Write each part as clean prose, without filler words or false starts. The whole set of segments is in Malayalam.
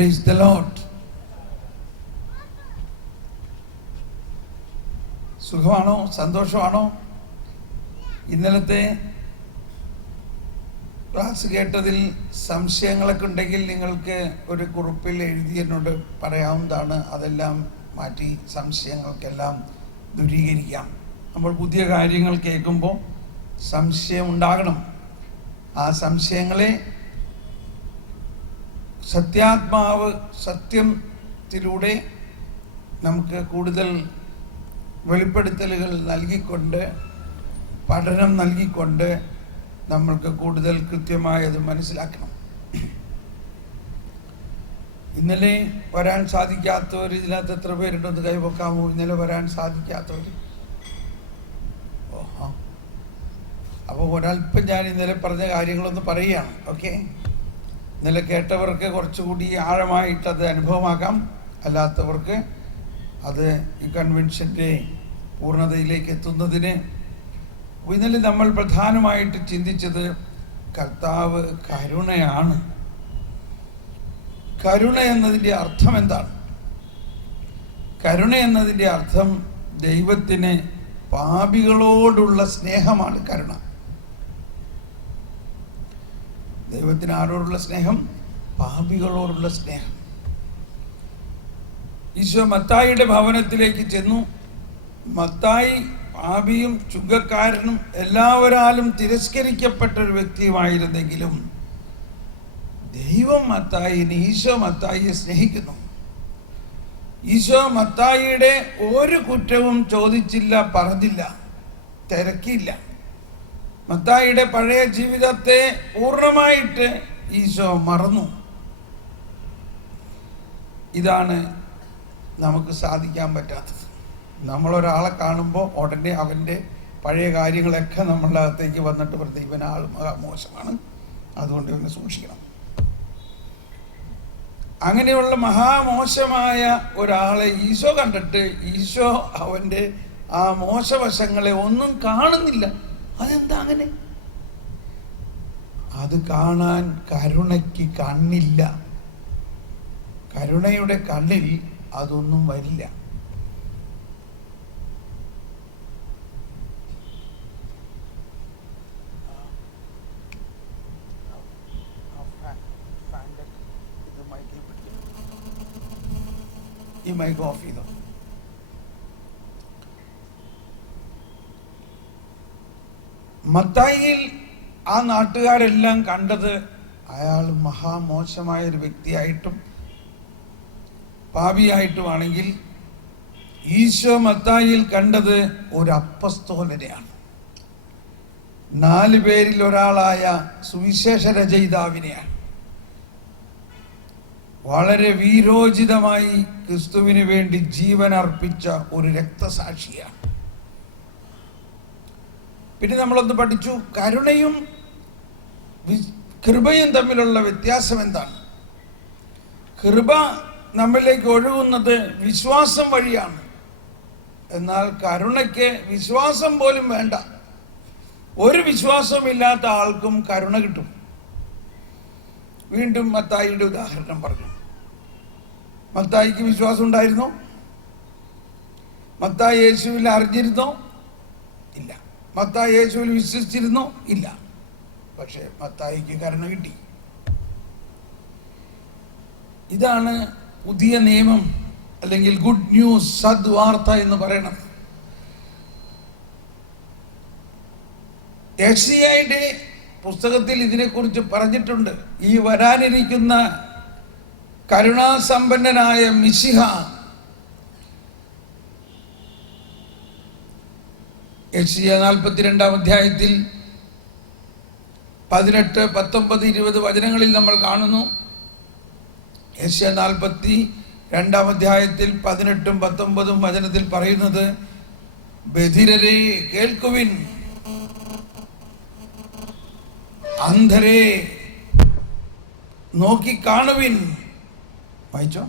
Price the Lord. സുഖമാണോ? സന്തോഷമാണോ? ഇന്നലത്തെ ക്ലാസ് കേട്ടതിൽ സംശയങ്ങളൊക്കെ ഉണ്ടെങ്കിൽ നിങ്ങൾക്ക് ഒരു കുറിപ്പിൽ എഴുതി എന്നോട് പറയാവുന്നതാണ്. അതെല്ലാം മാറ്റി സംശയങ്ങൾക്കെല്ലാം ദൂരീകരിക്കാം. നമ്മൾ പുതിയ കാര്യങ്ങൾ കേൾക്കുമ്പോൾ സംശയം ഉണ്ടാകണം. ആ സംശയങ്ങളെ സത്യാത്മാവ് സത്യത്തിലൂടെ നമുക്ക് കൂടുതൽ വെളിപ്പെടുത്തലുകൾ നൽകിക്കൊണ്ട്, പഠനം നൽകിക്കൊണ്ട് നമ്മൾക്ക് കൂടുതൽ കൃത്യമായത് മനസ്സിലാക്കണം. ഇന്നലെ വരാൻ സാധിക്കാത്തവർ ഇതിനകത്ത് എത്ര പേരുണ്ടെന്ന് കൈവക്കാമോ? ഇന്നലെ വരാൻ സാധിക്കാത്തവർ? ഓഹോ, അപ്പോൾ ഒരല്പം ഞാൻ ഇന്നലെ പറഞ്ഞ കാര്യങ്ങളൊന്ന് പറയുകയാണ്. ഓക്കെ, ഇന്നലെ കേട്ടവർക്ക് കുറച്ചുകൂടി ആഴമായിട്ടത് അനുഭവമാക്കാം. അല്ലാത്തവർക്ക് അത് ഈ കൺവെൻഷൻ്റെ പൂർണ്ണതയിലേക്ക് എത്തുന്നതിന് ഇന്നലെ നമ്മൾ പ്രധാനമായിട്ട് ചിന്തിച്ചത് കർത്താവ് കരുണയാണ്. കരുണ എന്നതിൻ്റെ അർത്ഥം എന്താണ്? കരുണ എന്നതിൻ്റെ അർത്ഥം ദൈവത്തിന് പാപികളോടുള്ള സ്നേഹമാണ് കരുണ. ദൈവത്തിന് ആരോടുള്ള സ്നേഹം? പാപികളോടുള്ള സ്നേഹം. ഈശോ മത്തായിയുടെ ഭവനത്തിലേക്ക് ചെന്നു. മത്തായി പാപിയും ചുങ്കക്കാരനും എല്ലാവരാലും തിരസ്കരിക്കപ്പെട്ട ഒരു വ്യക്തിയുമായിരുന്നെങ്കിലും ദൈവം മത്തായിനെ, ഈശോ മത്തായിയെ സ്നേഹിക്കുന്നു. ഈശോ മത്തായിയുടെ ഒരു കുറ്റവും ചോദിച്ചില്ല, പറഞ്ഞില്ല, തിരക്കിയില്ല. മത്തായിയുടെ പഴയ ജീവിതത്തെ പൂർണ്ണമായിട്ട് ഈശോ മറന്നു. ഇതാണ് നമുക്ക് സാധിക്കാൻ പറ്റാത്തത്. നമ്മളൊരാളെ കാണുമ്പോൾ ഉടനെ അവൻ്റെ പഴയ കാര്യങ്ങളൊക്കെ നമ്മളുടെ അകത്തേക്ക് വന്നിട്ട് വെറുതെ ഇവൻ ആൾ മോശമാണ്, അതുകൊണ്ട് ഇവനെ സൂക്ഷിക്കണം. അങ്ങനെയുള്ള മഹാമോശമായ ഒരാളെ ഈശോ കണ്ടിട്ട് ഈശോ അവൻ്റെ ആ മോശവശങ്ങളെ ഒന്നും കാണുന്നില്ല. അതെന്താ അങ്ങനെ? അത് കാണാൻ കരുണയ്ക്ക് കണ്ണില്ല. കരുണയുടെ കണ്ണിൽ അതൊന്നും വരില്ല. ഈ മൈക്ക് ഓഫ് ചെയ്തോ. മത്തായിയിൽ ആ നാട്ടുകാരെല്ലാം കണ്ടത് അയാൾ മഹാമോശമായ ഒരു വ്യക്തിയായിട്ടും പാപിയായിട്ടുമാണെങ്കിൽ, ഈശോ മത്തായിയിൽ കണ്ടത് ഒരു അപ്പസ്തോലനെയാണ്. 4 പേരിൽ ഒരാളായ സുവിശേഷ രചയിതാവിനെയാണ്. വളരെ വീരോചിതമായി ക്രിസ്തുവിന് വേണ്ടി ജീവൻ അർപ്പിച്ച ഒരു രക്തസാക്ഷിയാണ്. പിന്നെ നമ്മളൊന്ന് പഠിച്ചു, കരുണയും കൃപയും തമ്മിലുള്ള വ്യത്യാസം എന്താണ്? കൃപ നമ്മിലേക്ക് ഒഴുകുന്നത് വിശ്വാസം വഴിയാണ്. എന്നാൽ കരുണയ്ക്ക് വിശ്വാസം പോലും വേണ്ട. ഒരു വിശ്വാസവും ഇല്ലാത്ത ആൾക്കും കരുണ കിട്ടും. വീണ്ടും മത്തായിയുടെ ഉദാഹരണം പറഞ്ഞു. മത്തായിക്ക് വിശ്വാസം ഉണ്ടായിരുന്നോ? മത്തായി യേശുവിൽ അറിഞ്ഞിരുന്നോ? ഇല്ല. മത്തായി യേശുവിൽ വിശ്വസിച്ചിരുന്നോ? ഇല്ല. പക്ഷെ മത്തായിക്ക് കരുണ കിട്ടി. ഇതാണ് പുതിയ നിയമം, അല്ലെങ്കിൽ ഗുഡ് ന്യൂസ്, സദ്വാർത്ത എന്ന് പറയണം. യെശയ്യായുടെ പുസ്തകത്തിൽ ഇതിനെക്കുറിച്ച് പറഞ്ഞിട്ടുണ്ട്. ഈ വരാനിരിക്കുന്ന കരുണാസമ്പന്നനായ മിശിഹ യെശയ്യാ 42-ാം അധ്യായത്തിൽ 18, 19, 20 വചനങ്ങളിൽ നമ്മൾ കാണുന്നു. യെശയ്യാ 42-ാം അധ്യായത്തിൽ 18, 19 വചനത്തിൽ പറയുന്നത്, ബധിരരെ കേൾക്കുവിൻ, അന്ധരെ നോക്കി കാണുവിൻ. വായിച്ചോ.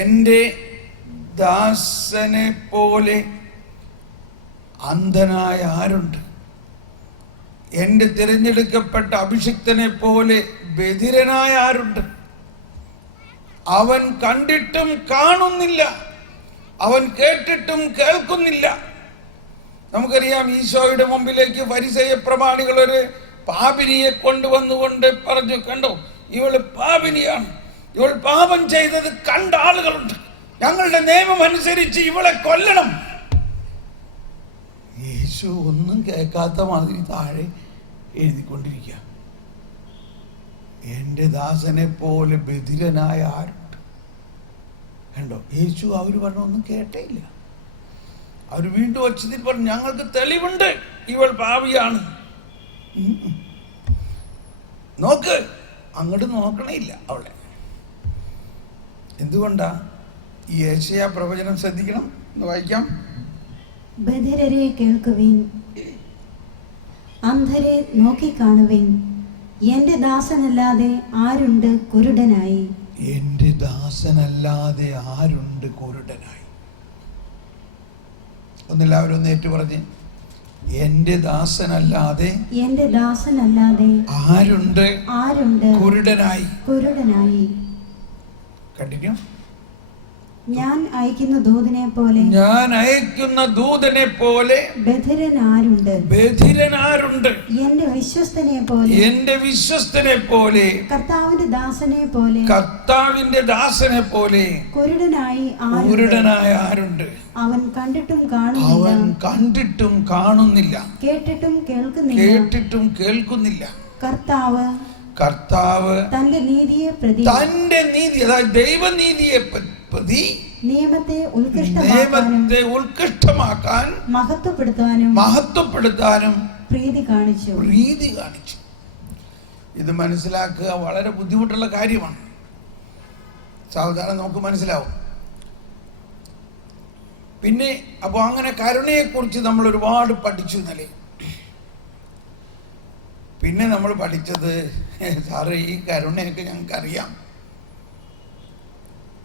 എൻ്റെ ദാസനെ പോലെ അന്ധനായ ആരുണ്ട്? എൻ്റെ തിരഞ്ഞെടുക്കപ്പെട്ട അഭിഷിക്തനെ പോലെ ബധിരനായ ആരുണ്ട്? അവൻ കണ്ടിട്ടും കാണുന്നില്ല, അവൻ കേട്ടിട്ടും കേൾക്കുന്നില്ല. നമുക്കറിയാം, ഈശോയുടെ മുമ്പിലേക്ക് ഫരിസേയ പ്രമാണികൾ ഒരു പാപിനിയെ കൊണ്ടുവന്നുകൊണ്ട് പറഞ്ഞു, കണ്ടോ, ഇവള് പാപിനിയാണ്, ഇവൾ പാപം ചെയ്തത് കണ്ട ആളുകളുണ്ട്, ഞങ്ങളുടെ നിയമം അനുസരിച്ച് ഇവളെ കൊല്ലണം. യേശു ഒന്നും കേൾക്കാത്ത മാതിരി താഴെ എഴുതിക്കൊണ്ടിരിക്കുക. എൻ്റെ ദാസനെ പോലെ ബധിരനായ ആരുണ്ട്? കണ്ടോ, യേശു അവർ പറഞ്ഞൊന്നും കേട്ടേ ഇല്ല. അവർ വീണ്ടും വച്ചതിൽ പറഞ്ഞു, ഞങ്ങൾക്ക് തെളിവുണ്ട് ഇവൾ പാപിയാണ്. നോക്ക്, അങ്ങോട്ട് നോക്കണേ ഇല്ല അവളെ. എന്തുകൊണ്ടാ? ഈ യെശയ്യാ പ്രവചനം ശ്രദ്ധിക്കണം, എന്ന് വായിക്കാം. ബധിരരെ കേൾക്കുവിൻ, അന്ധരെ നോക്കിക്കാണുവിൻ, എന്റെ ദാസനല്ലാതെ ആരുണ്ട് കുരുടനായി? എന്റെ ദാസനല്ലാതെ ആരുണ്ട് കുരുടനായി? ഒന്നെല്ലാവരും ഒന്ന് ഏറ്റു പറഞ്ഞ്, എന്റെ ദാസനല്ലാതെ ആരുണ്ട് കുരുടനായി? കണ്ടിന്യൂ. ഞാൻ അയക്കുന്ന ദൂതനെ പോലെ ബധിരൻ ആരുണ്ട്? എന്റെ വിശ്വസ്തനെ പോലെ കർത്താവിന്റെ ദാസനെ പോലെ കുരുടനായ ആരുണ്ട്? അവൻ കണ്ടിട്ടും കാണുന്നില്ല, കേട്ടിട്ടും കേൾക്കുന്നില്ല. കർത്താവ് തന്റെ നീതി, അതായത് ദൈവനീതിയെ പ്രതി നിയമത്തെ ഉത്കൃഷ്ടമാക്കാൻ മഹത്വപ്പെടുത്താനും പ്രീതി കാണിച്ചു. ഇത് മനസ്സിലാക്കുക വളരെ ബുദ്ധിമുട്ടുള്ള കാര്യമാണ്. സാവധാനം നമുക്ക് മനസ്സിലാവും. പിന്നെ അപ്പോൾ അങ്ങനെ കരുണയെക്കുറിച്ച് നമ്മൾ ഒരുപാട് പഠിച്ചു ഇന്നലെ. പിന്നെ നമ്മൾ പഠിച്ചത്, സാറ് ഈ കരുണയൊക്കെ ഞങ്ങൾക്കറിയാം,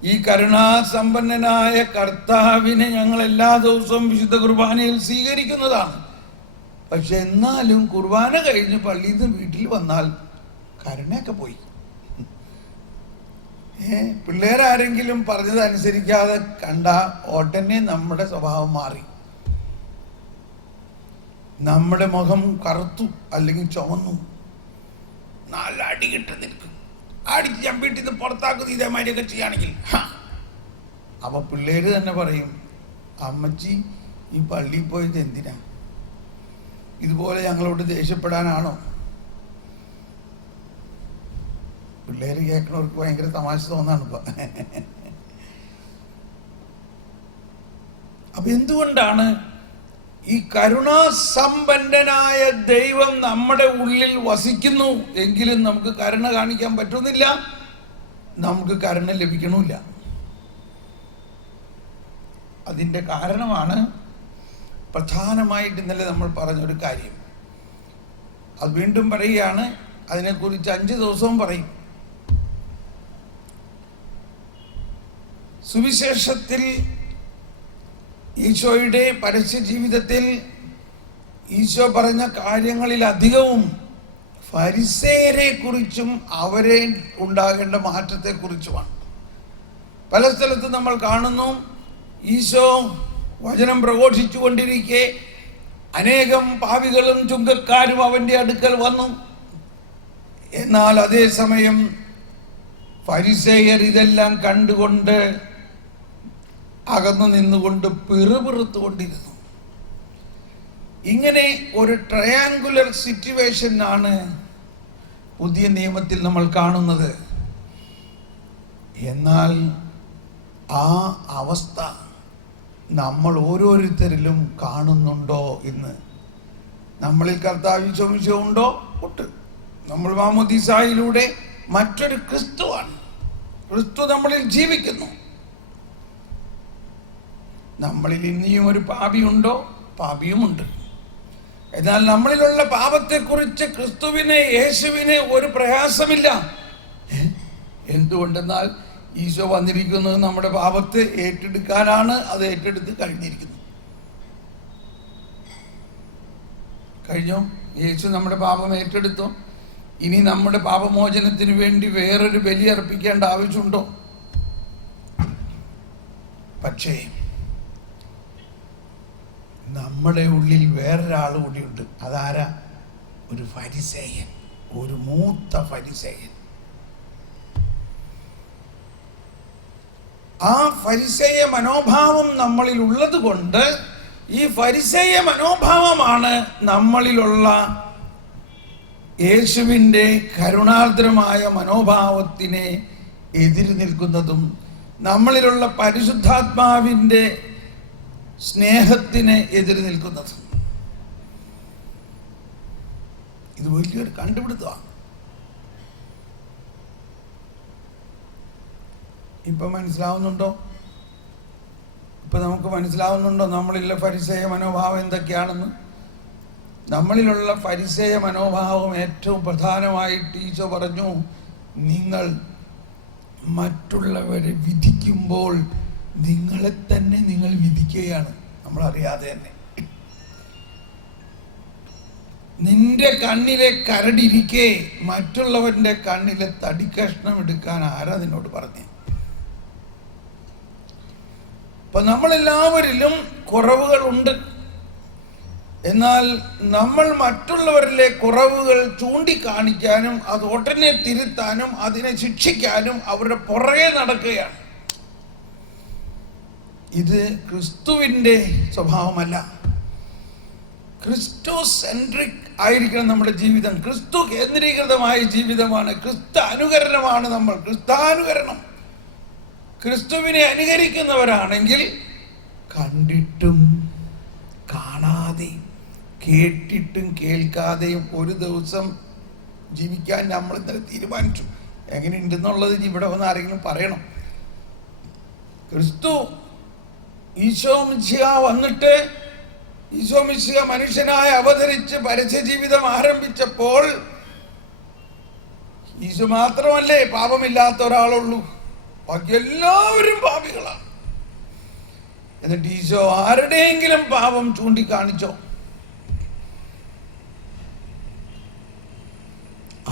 ഈ കരുണാസമ്പന്നനായ കർത്താവിനെ ഞങ്ങൾ എല്ലാ ദിവസവും വിശുദ്ധ കുർബാനയിൽ സ്വീകരിക്കുന്നതാണ്. പക്ഷെ എന്നാലും കുർബാന കഴിഞ്ഞ് പള്ളിയിൽ നിന്ന് വീട്ടിൽ വന്നാൽ കരുണയൊക്കെ പോയി. പിള്ളേരാരെങ്കിലും പറഞ്ഞതനുസരിക്കാതെ കണ്ട ഉടനെ നമ്മുടെ സ്വഭാവം മാറി, നമ്മുടെ മുഖം കറുത്തു അല്ലെങ്കിൽ ചുവന്നു, നല്ല അടി കിട്ടി നിൽക്കും. അടിച്ച് ഞാൻ വീട്ടിൽ നിന്ന് പുറത്താക്കുന്നു ഇതേമാതിരിയൊക്കെ ചെയ്യുകയാണെങ്കിൽ. അപ്പൊ പിള്ളേര് തന്നെ പറയും, അമ്മച്ചി ഈ പള്ളിയിൽ പോയത് എന്തിനാ? ഇതുപോലെ ഞങ്ങളോട് ദേഷ്യപ്പെടാനാണോ? പിള്ളേര് കേൾക്കണവർക്ക് ഭയങ്കര തമാശ തോന്നാണ് ഇപ്പൊ. അപ്പൊ എന്തുകൊണ്ടാണ് ഈ കരുണാസമ്പന്നനായ ദൈവം നമ്മുടെ ഉള്ളിൽ വസിക്കുന്നു എങ്കിലും നമുക്ക് കരുണ കാണിക്കാൻ പറ്റുന്നില്ല, നമുക്ക് കരുണ ലഭിക്കണമില്ല? അതിൻ്റെ കാരണമാണ് പ്രധാനമായിട്ട് ഇന്നലെ നമ്മൾ പറഞ്ഞൊരു കാര്യം. അത് വീണ്ടും പറയുകയാണ്, അതിനെക്കുറിച്ച് 5 ദിവസവും പറയും. സുവിശേഷത്തിൽ ഈശോയുടെ പരസ്യ ജീവിതത്തിൽ ഈശോ പറഞ്ഞ കാര്യങ്ങളിൽ അധികവും ഫരിസേയരെ കുറിച്ചും അവരെ ഉണ്ടാകേണ്ട മാറ്റത്തെക്കുറിച്ചുമാണ്. പല സ്ഥലത്തും നമ്മൾ കാണുന്നു, ഈശോ വചനം പ്രഘോഷിച്ചു കൊണ്ടിരിക്കെ അനേകം പാപികളും ചുങ്കക്കാരും അവൻ്റെ അടുക്കൽ വന്നു. എന്നാൽ അതേസമയം ഫരിസേയർ ഇതെല്ലാം കണ്ടുകൊണ്ട് അകന്നു നിന്നുകൊണ്ട് പിറുപിറുത്തുകൊണ്ടിരുന്നു. ഇങ്ങനെ ഒരു ട്രയാങ്കുലർ സിറ്റുവേഷനാണ് പുതിയ നിയമത്തിൽ നമ്മൾ കാണുന്നത്. എന്നാൽ ആ അവസ്ഥ നമ്മൾ ഓരോരുത്തരിലും കാണുന്നുണ്ടോ ഇന്ന്? നമ്മളിൽ കർത്താവ് ഉണ്ടോ? ഉണ്ട്. നമ്മൾ മാമോദീസായിലൂടെ മറ്റൊരു ക്രിസ്തുവാണ്. ക്രിസ്തു നമ്മളിൽ ജീവിക്കുന്നു. നമ്മളിൽ ഇനിയും ഒരു പാപിയുണ്ടോ? പാപിയുമുണ്ട്. എന്നാൽ നമ്മളിലുള്ള പാപത്തെക്കുറിച്ച് ക്രിസ്തുവിനെ, യേശുവിനെ ഒരു പ്രയാസമില്ല. എന്തുകൊണ്ടെന്നാൽ ഈശോ വന്നിരിക്കുന്നത് നമ്മുടെ പാപത്തെ ഏറ്റെടുക്കാനാണ്. അത് ഏറ്റെടുത്ത് കഴിഞ്ഞിരിക്കുന്നു. കഴിഞ്ഞോ? യേശു നമ്മുടെ പാപം ഏറ്റെടുത്തോ? ഇനി നമ്മുടെ പാപമോചനത്തിന് വേണ്ടി വേറൊരു ബലി അർപ്പിക്കേണ്ട ആവശ്യമുണ്ടോ? പക്ഷേ നമ്മുടെ ഉള്ളിൽ വേറൊരാൾ കൂടിയുണ്ട്. അതാരാ? ഒരു ഫരിസേയൻ, ഒരു മൂത്ത ഫരിസേയൻ. ആ ഫരിസേയ മനോഭാവം നമ്മളിൽ ഉള്ളത് കൊണ്ട് ഈ ഫരിസേയ മനോഭാവമാണ് നമ്മളിലുള്ള യേശുവിൻ്റെ കരുണാർദ്രമായ മനോഭാവത്തിനെ എതിര് നിൽക്കുന്നതും നമ്മളിലുള്ള പരിശുദ്ധാത്മാവിൻ്റെ സ്നേഹത്തിന് എതിര് നിൽക്കുന്നതും. ഇത് വലിയൊരു കണ്ടുപിടുത്തമാണ്. ഇപ്പൊ മനസ്സിലാവുന്നുണ്ടോ? ഇപ്പൊ നമുക്ക് മനസ്സിലാവുന്നുണ്ടോ നമ്മളിലുള്ള ഫരിസേയ മനോഭാവം എന്തൊക്കെയാണെന്ന്? നമ്മളിലുള്ള ഫരിസേയ മനോഭാവം ഏറ്റവും പ്രധാനമായിട്ട് ഈശോ പറഞ്ഞു, നിങ്ങൾ മറ്റുള്ളവരെ വിധിക്കുമ്പോൾ നിങ്ങളെ തന്നെ നിങ്ങൾ വിധിക്കുകയാണ്, നമ്മളറിയാതെ തന്നെ. നിന്റെ കണ്ണിലെ കരടിരിക്കെ മറ്റുള്ളവന്റെ കണ്ണിലെ തടിക്കഷ്ണം എടുക്കാൻ ആരാ നിന്നോട് പറഞ്ഞേ? അപ്പൊ നമ്മളെല്ലാവരിലും കുറവുകളുണ്ട്. എന്നാൽ നമ്മൾ മറ്റുള്ളവരിലെ കുറവുകൾ ചൂണ്ടിക്കാണിക്കാനും അത് ഉടനെ തിരുത്താനും അതിനെ ശിക്ഷിക്കാനും അവരുടെ പുറകെ നടക്കുകയാണ്. ഇത് ക്രിസ്തുവിൻ്റെ സ്വഭാവമല്ല. ക്രിസ്തു സെൻട്രിക് ആയിരിക്കണം നമ്മുടെ ജീവിതം. ക്രിസ്തു കേന്ദ്രീകൃതമായ ജീവിതമാണ്. ക്രിസ്തു അനുകരണമാണ് നമ്മൾ. ക്രിസ്താനുകരണം. ക്രിസ്തുവിനെ അനുകരിക്കുന്നവരാണെങ്കിൽ കണ്ടിട്ടും കാണാതെയും കേട്ടിട്ടും കേൾക്കാതെയും ഒരു ദിവസം ജീവിക്കാൻ നമ്മൾ ഇന്നലെ തീരുമാനിച്ചു. എങ്ങനെയുണ്ടെന്നുള്ളത് ഇവിടെ വന്ന് ആരെങ്കിലും പറയണം. ക്രിസ്തു ഈശോ മിശിഹ വന്നിട്ട് ഈശോ മിശിഹ മനുഷ്യനായി അവതരിച്ച് പരസ്യ ജീവിതം ആരംഭിച്ചപ്പോൾ ഈശോ മാത്രമല്ലേ പാപമില്ലാത്ത ഒരാളുള്ളൂ, ബാക്കി എല്ലാവരും പാപികളാണ്. എന്നിട്ട് ഈശോ ആരുടെയെങ്കിലും പാപം ചൂണ്ടിക്കാണിച്ചോ?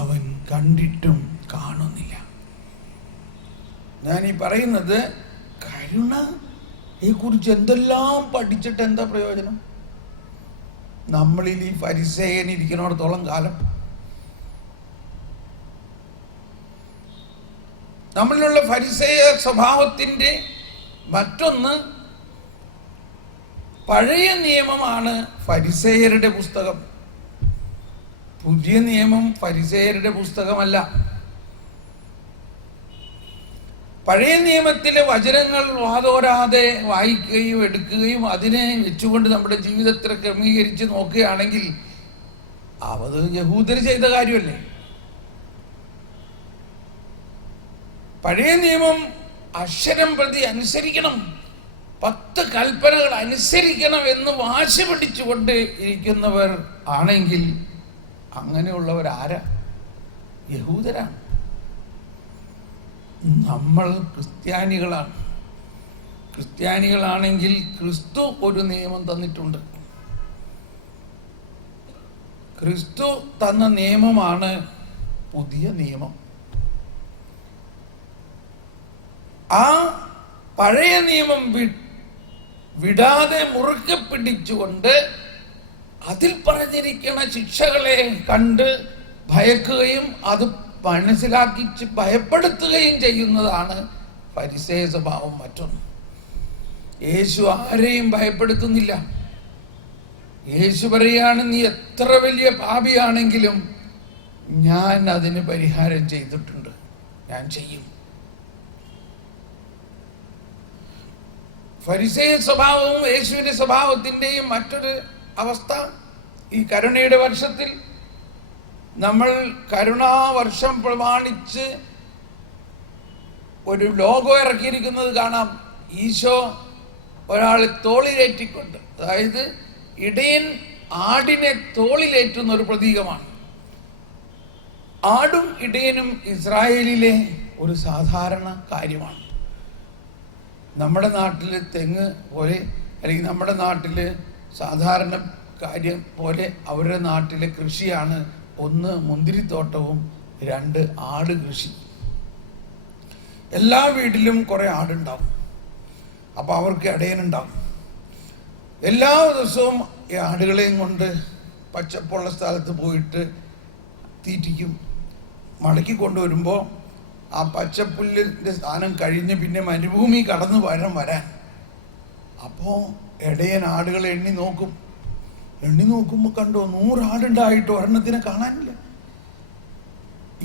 അവൻ കണ്ടിട്ടും കാണുന്നില്ല. ഞാൻ ഈ പറയുന്നത് കരുണയെ കുറിച്ച് എന്തെല്ലാം പഠിച്ചിട്ട് എന്താ പ്രയോജനം? നമ്മളിൽ ഈ ഫരിസേയൻ ഇരിക്കുന്നിടത്തോളം കാലം നമ്മളിലുള്ള ഫരിസേയ സ്വഭാവത്തിൻ്റെ മറ്റൊന്ന്, പഴയ നിയമമാണ് ഫരിസേയരുടെ പുസ്തകം, പുതിയ നിയമം ഫരിസേയരുടെ പുസ്തകമല്ല. പഴയ നിയമത്തിലെ വചനങ്ങൾ വാതോരാതെ വായിക്കുകയും എടുക്കുകയും അതിനെ വെച്ചുകൊണ്ട് നമ്മുടെ ജീവിതത്തിൽ ക്രമീകരിച്ച് നോക്കുകയാണെങ്കിൽ അത് യഹൂദർ ചെയ്ത കാര്യമല്ലേ. പഴയ നിയമം അക്ഷരം പ്രതി അനുസരിക്കണം, 10 കൽപ്പനകൾ അനുസരിക്കണം എന്ന് വാശി പിടിച്ചുകൊണ്ട് ഇരിക്കുന്നവർ ആണെങ്കിൽ അങ്ങനെയുള്ളവർ ആരാ? യഹൂദരാണ്. നമ്മൾ ക്രിസ്ത്യാനികളാണ്. ക്രിസ്ത്യാനികളാണെങ്കിൽ ക്രിസ്തു ഒരു നിയമം തന്നിട്ടുണ്ട്. ക്രിസ്തു തന്ന നിയമമാണ് പുതിയ നിയമം. ആ പഴയ നിയമം വിടാതെ മുറുക്കെ പിടിച്ചുകൊണ്ട് അതിൽ പറഞ്ഞിരിക്കുന്ന ശിക്ഷകളെ കണ്ട് ഭയക്കുകയും അത് മനസ്സിലാക്കി ഭയപ്പെടുത്തുകയും ചെയ്യുന്നതാണ് ഫരിസേയ സ്വഭാവം. മറ്റൊന്ന്, യേശു ആരെയും ഭയപ്പെടുത്തുന്നില്ല. യേശു പറയാണ്, നീ എത്ര വലിയ പാപിയാണെങ്കിലും ഞാൻ അതിന് പരിഹാരം ചെയ്തിട്ടുണ്ട്, ഞാൻ ചെയ്യും. ഫരിസേയ സ്വഭാവവും യേശുവിന്റെ സ്വഭാവത്തിന്റെയും മറ്റൊരു അവസ്ഥ, ഈ കരുണയുടെ വർഷത്തിൽ നമ്മൾ കരുണാവർഷം പ്രമാണിച്ച് ഒരു ലോഗോ ഇറക്കിയിരിക്കുന്നത് കാണാം. ഈശോ ഒരാളെ തോളിലേറ്റിക്കൊണ്ട്, അതായത് ഇടയൻ ആടിനെ തോളിലേറ്റുന്ന ഒരു പ്രതീകമാണ്. ആടും ഇടയനും ഇസ്രായേലിലെ ഒരു സാധാരണ കാര്യമാണ്. നമ്മുടെ നാട്ടിൽ തെങ്ങ് പോലെ, അല്ലെങ്കിൽ നമ്മുടെ നാട്ടിൽ സാധാരണ കാര്യം പോലെ അവരുടെ നാട്ടിലെ കൃഷിയാണ് 1 മുന്തിരിത്തോട്ടവും 2 ആട് കൃഷി. എല്ലാ വീട്ടിലും കുറേ ആടുണ്ടാവും. അപ്പോൾ അവർക്ക് ഇടയനുണ്ടാവും. എല്ലാ ദിവസവും ഈ ആടുകളെയും കൊണ്ട് പച്ചപ്പുള്ള സ്ഥലത്ത് പോയിട്ട് തീറ്റിക്കും. മടക്കി കൊണ്ടുവരുമ്പോൾ ആ പച്ചപ്പുല്ലിൻ്റെ സ്ഥാനം കഴിഞ്ഞ് പിന്നെ മരുഭൂമി കടന്നു വരാൻ. അപ്പോൾ ഇടയൻ ആടുകളെ എണ്ണി നോക്കുമ്പോൾ കണ്ടോ 100 ആടുണ്ടായിട്ട് ഒരെണ്ണത്തിനെ കാണാനില്ല.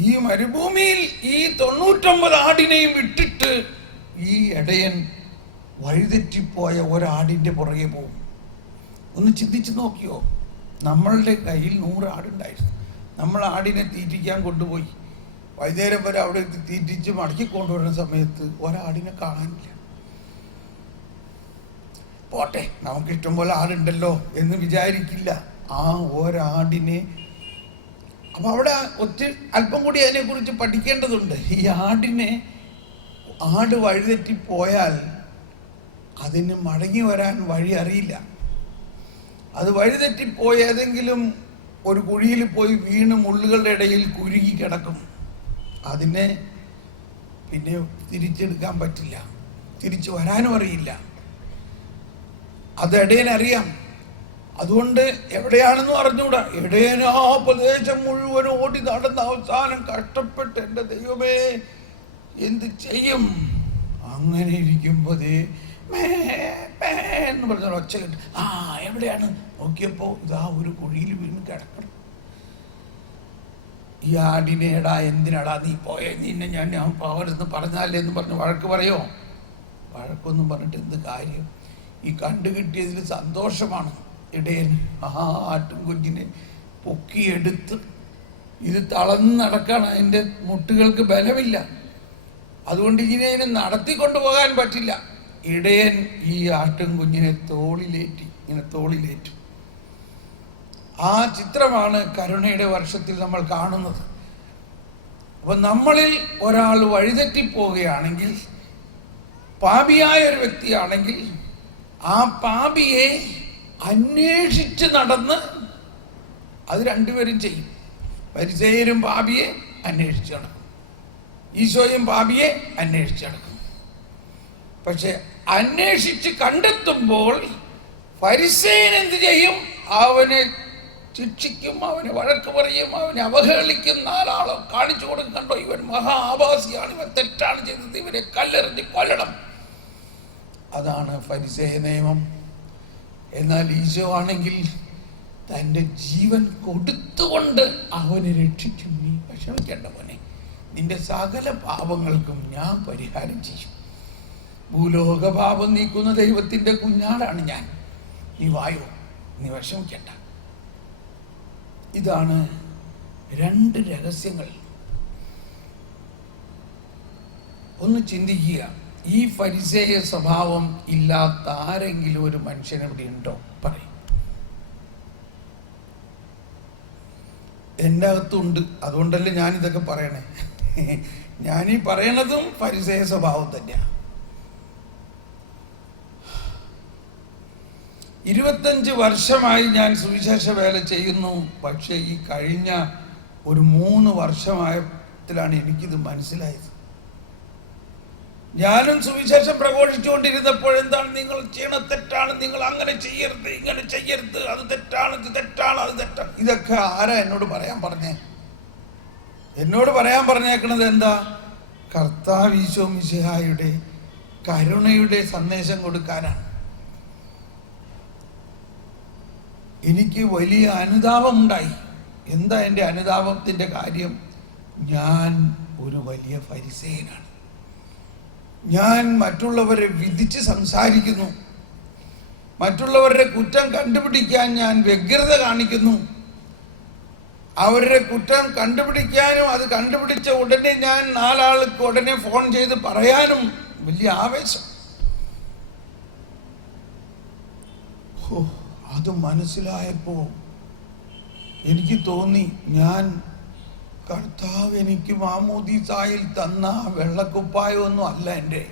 ഈ മരുഭൂമിയിൽ ഈ 99 ആടിനെയും വിട്ടിട്ട് ഈ ഇടയൻ വഴിതെറ്റിപ്പോയ ഒരാടിൻ്റെ പുറകെ പോകും. ഒന്ന് ചിന്തിച്ച് നോക്കിയോ? നമ്മളുടെ കയ്യിൽ 100 ആടുണ്ടായിരുന്നു. നമ്മൾ ആടിനെ തീറ്റിക്കാൻ കൊണ്ടുപോയി വൈകുന്നേരം വരെ അവിടെ തീറ്റിച്ച് മടക്കി കൊണ്ടുവരുന്ന സമയത്ത് ഒരാടിനെ കാണാനില്ല. പോട്ടെ, നമുക്കിഷ്ടം പോലെ ആടുണ്ടല്ലോ എന്ന് വിചാരിക്കില്ല. ആ ഒരാടിനെ അപ്പം അവിടെ അല്പം കൂടി അതിനെക്കുറിച്ച് പഠിക്കേണ്ടതുണ്ട്. ഈ ആട് വഴിതെറ്റിപ്പോയാൽ അതിന് മടങ്ങി വരാൻ വഴി അറിയില്ല. അത് വഴിതെറ്റിപ്പോയി ഏതെങ്കിലും ഒരു കുഴിയിൽ പോയി വീണ് മുള്ളുകളുടെ ഇടയിൽ കുരുങ്ങി കിടക്കും. അതിനെ പിന്നെ തിരിച്ചെടുക്കാൻ പറ്റില്ല, തിരിച്ചു വരാനും അറിയില്ല. അത് ഇടയനറിയാം. അതുകൊണ്ട് എവിടെയാണെന്നും അറിഞ്ഞൂടാ. ഇടയൻ ആ പ്രദേശം മുഴുവൻ ഓടി നടന്ന അവസാനം കഷ്ടപ്പെട്ട് എൻ്റെ ദൈവമേ എന്ത് ചെയ്യും? അങ്ങനെ ഇരിക്കുമ്പോഴേ എന്ന് പറഞ്ഞ ഒച്ച കേട്ട് എവിടെയാണ് നോക്കിയപ്പോൾ ഇതാ ഒരു കുഴിയിൽ വീണ് കിടക്കണം. ഈ ആടിനെ എന്തിനാടാ നീ പോയേ, നിന്നെ ഞാൻ പോകരുതെന്ന് പറഞ്ഞാലേ എന്ന് പറഞ്ഞ് വഴക്ക് പറയോ? വഴക്കൊന്നും പറഞ്ഞിട്ട് എന്ത് കാര്യം? ഈ കണ്ടുകിട്ടിയതിൽ സന്തോഷമാണ്. ഇടയൻ ആട്ടും കുഞ്ഞിനെ പൊക്കിയെടുത്ത് ഇത് തളർന്ന് നടക്കാണ്. അതിൻ്റെ മുട്ടുകൾക്ക് ബലമില്ല. അതുകൊണ്ട് ഇതിനെ നടത്തിക്കൊണ്ടു പോകാൻ പറ്റില്ല. ഇടയൻ ഈ ആട്ടും കുഞ്ഞിനെ തോളിലേറ്റു. ആ ചിത്രമാണ് കരുണയുടെ വർഷത്തിൽ നമ്മൾ കാണുന്നത്. അപ്പം നമ്മളിൽ ഒരാൾ വഴിതെറ്റിപ്പോവുകയാണെങ്കിൽ, പാപിയായ ഒരു വ്യക്തിയാണെങ്കിൽ, ആ പാപിയെ അന്വേഷിച്ച് നടന്ന് അത് രണ്ടുപേരും ചെയ്യും. പരിസേയരും പാപിയെ അന്വേഷിച്ച് നടക്കും, ഈശോയും പാപിയെ അന്വേഷിച്ച് നടക്കും. പക്ഷെ അന്വേഷിച്ച് കണ്ടെത്തുമ്പോൾ ഫരിസേയൻ എന്ത് ചെയ്യും? അവനെ ശിക്ഷിക്കും, അവനെ വഴക്ക് പറയും, അവനെ അവഹേളിക്കും. 4 ആളോ കാണിച്ചു കൊടുക്കും, കണ്ടോ ഇവൻ മഹാ ആഭാസിയാണ്, ഇവൻ തെറ്റാണ് ചെയ്തത്, ഇവരെ കല്ലെറിഞ്ഞ് കൊല്ലണം. അതാണ് ഫരിസേയ നിയമം. എന്നാൽ ഈശോ ആണെങ്കിൽ തൻ്റെ ജീവൻ കൊടുത്തുകൊണ്ട് അവനെ രക്ഷിക്കും. നീ വിഷമിക്കേണ്ട മോനെ, നിന്റെ സകല പാപങ്ങൾക്കും ഞാൻ പരിഹാരം ചെയ്യും. ഭൂലോക പാപം നീക്കുന്ന ദൈവത്തിൻ്റെ കുഞ്ഞാടാണ് ഞാൻ. നീ വായോ, നീ വിഷമിക്കേണ്ട. ഇതാണ് 2 രഹസ്യങ്ങൾ. ഒന്ന് ചിന്തിക്കുക. ഈ ഫരിസേയ സ്വഭാവം ഇല്ലാത്ത ആരെങ്കിലും ഒരു മനുഷ്യൻ ഇവിടെ ഉണ്ടോ? പറയും. എൻ്റെ അകത്തുണ്ട്. അതുകൊണ്ടല്ലേ ഞാനിതൊക്കെ പറയണേ. ഞാനീ പറയണതും ഫരിസേയ സ്വഭാവം തന്നെയാണ്. 25 വർഷമായി ഞാൻ സുവിശേഷ വേല ചെയ്യുന്നു. പക്ഷേ ഈ കഴിഞ്ഞ ഒരു 3 വർഷമായത്തിലാണ് എനിക്കിത് മനസ്സിലായത്. ഞാനും സുവിശേഷം പ്രഘോഷിച്ചുകൊണ്ടിരുന്നപ്പോൾ എന്താണ് നിങ്ങൾ ചെയ്യണ തെറ്റാണ്, നിങ്ങൾ അങ്ങനെ ചെയ്യരുത്, ഇങ്ങനെ ചെയ്യരുത്, അത് തെറ്റാണ്, ഇത് തെറ്റാണ്, അത് തെറ്റാണ്. ഇതൊക്കെ ആരാ എന്നോട് പറയാൻ പറഞ്ഞേ? എന്നോട് പറയാൻ പറഞ്ഞേക്കണത് എന്താ? കർത്താവ് ഈശോ മിശിഹായുടെ കരുണയുടെ സന്ദേശം കൊടുക്കാനാണ്. എനിക്ക് വലിയ അനുതാപമുണ്ടായി. എന്താ എൻ്റെ അനുതാപത്തിൻ്റെ കാര്യം? ഞാൻ ഒരു വലിയ ഫരിസേയനാണ്. ഞാൻ മറ്റുള്ളവരെ വിധിച്ച് സംസാരിക്കുന്നു. മറ്റുള്ളവരുടെ കുറ്റം കണ്ടുപിടിക്കാൻ ഞാൻ വ്യഗ്രത കാണിക്കുന്നു. അവരുടെ കുറ്റം കണ്ടുപിടിക്കാനും അത് കണ്ടുപിടിച്ച ഉടനെ ഞാൻ 4 ആൾക്ക് ഉടനെ ഫോൺ ചെയ്ത് പറയാനും വലിയ ആവേശം. അത് മനസ്സിലായപ്പോൾ എനിക്ക് തോന്നി, ഞാൻ കർത്താവ് എനിക്ക് മാമോദീസായിൽ തന്ന വെള്ളക്കുപ്പായമൊന്നും അല്ല എൻ്റെ.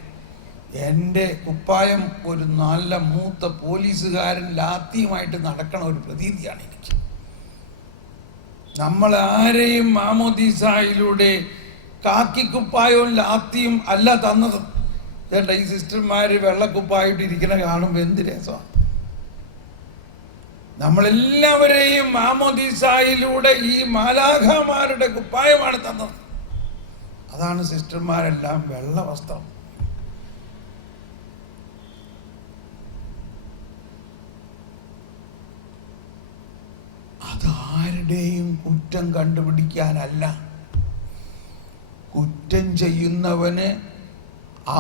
എൻ്റെ കുപ്പായം ഒരു നല്ല മൂത്ത പോലീസുകാരൻ ലാത്തിയുമായിട്ട് നടക്കണ ഒരു പ്രതീതിയാണ് എനിക്ക്. നമ്മൾ ആരെയും മാമോദീസായിലൂടെ കാക്കിക്കുപ്പായവും ലാത്തിയും അല്ല തന്നത്. ചേട്ടാ, ഈ സിസ്റ്റർമാര് വെള്ളക്കുപ്പായിട്ട് ഇരിക്കണ കാണുമ്പോൾ എന്ത് രസമാണ്. നമ്മളെല്ലാവരെയും മാമോദീസായിലൂടെ ഈ മാലാഖമാരുടെ കുപ്പായമാണ് തന്നത്. അതാണ് സിസ്റ്റർമാരെല്ലാം വെള്ള വസ്ത്രം. അതാരുടെയും കുറ്റം കണ്ടുപിടിക്കാനല്ല. കുറ്റം ചെയ്യുന്നവന്